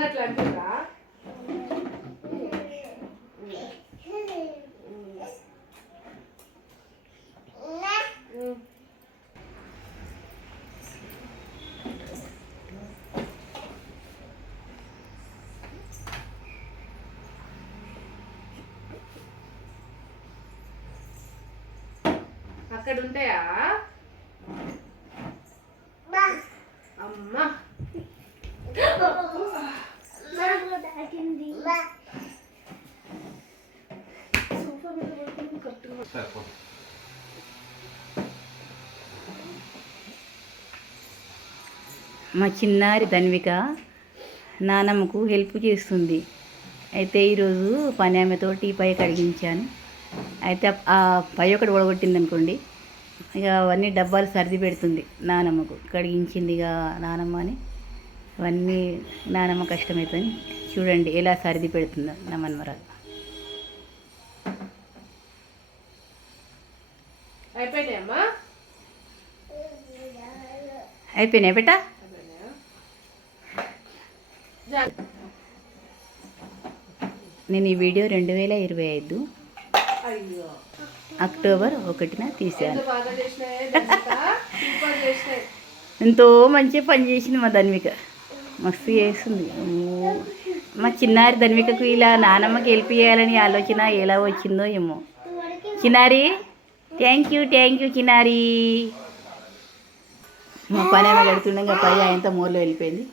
అన్నట్లు అంటున్నా. అక్కడ ఉంటాయా అమ్మా? మా చిన్నారి ధన్విక నానమ్మకు హెల్ప్ చేస్తుంది. అయితే ఈరోజు పని ఆమెతోటి పై కడిగించాను. అయితే ఆ పై ఒకటి ఒడగొట్టింది అనుకోండి, ఇక అవన్నీ డబ్బాలు సర్ది పెడుతుంది. నానమ్మకు కడిగించింది ఇక నానమ్మ అని అవన్నీ నానమ్మ కష్టమవుతుంది. చూడండి ఎలా సర్ది పెడుతుందో నా మనమరాలు. అయిపోయినాయి బేటా. నేను ఈ వీడియో 2025 అక్టోబర్ 1న తీశాను. ఎంతో మంచిగా పని చేసింది మా ధన్విక, మస్తు చేస్తుంది. మా చిన్నారి ధన్వికకు ఇలా నానమ్మకి హెల్ప్ చేయాలని ఆలోచన ఎలా వచ్చిందో ఏమో. చిన్నారి థ్యాంక్ యూ చిన్నారి. మా పని ఆమె కడుతుండగా పై ఆయనతో మూలలో వెళ్ళిపోయింది.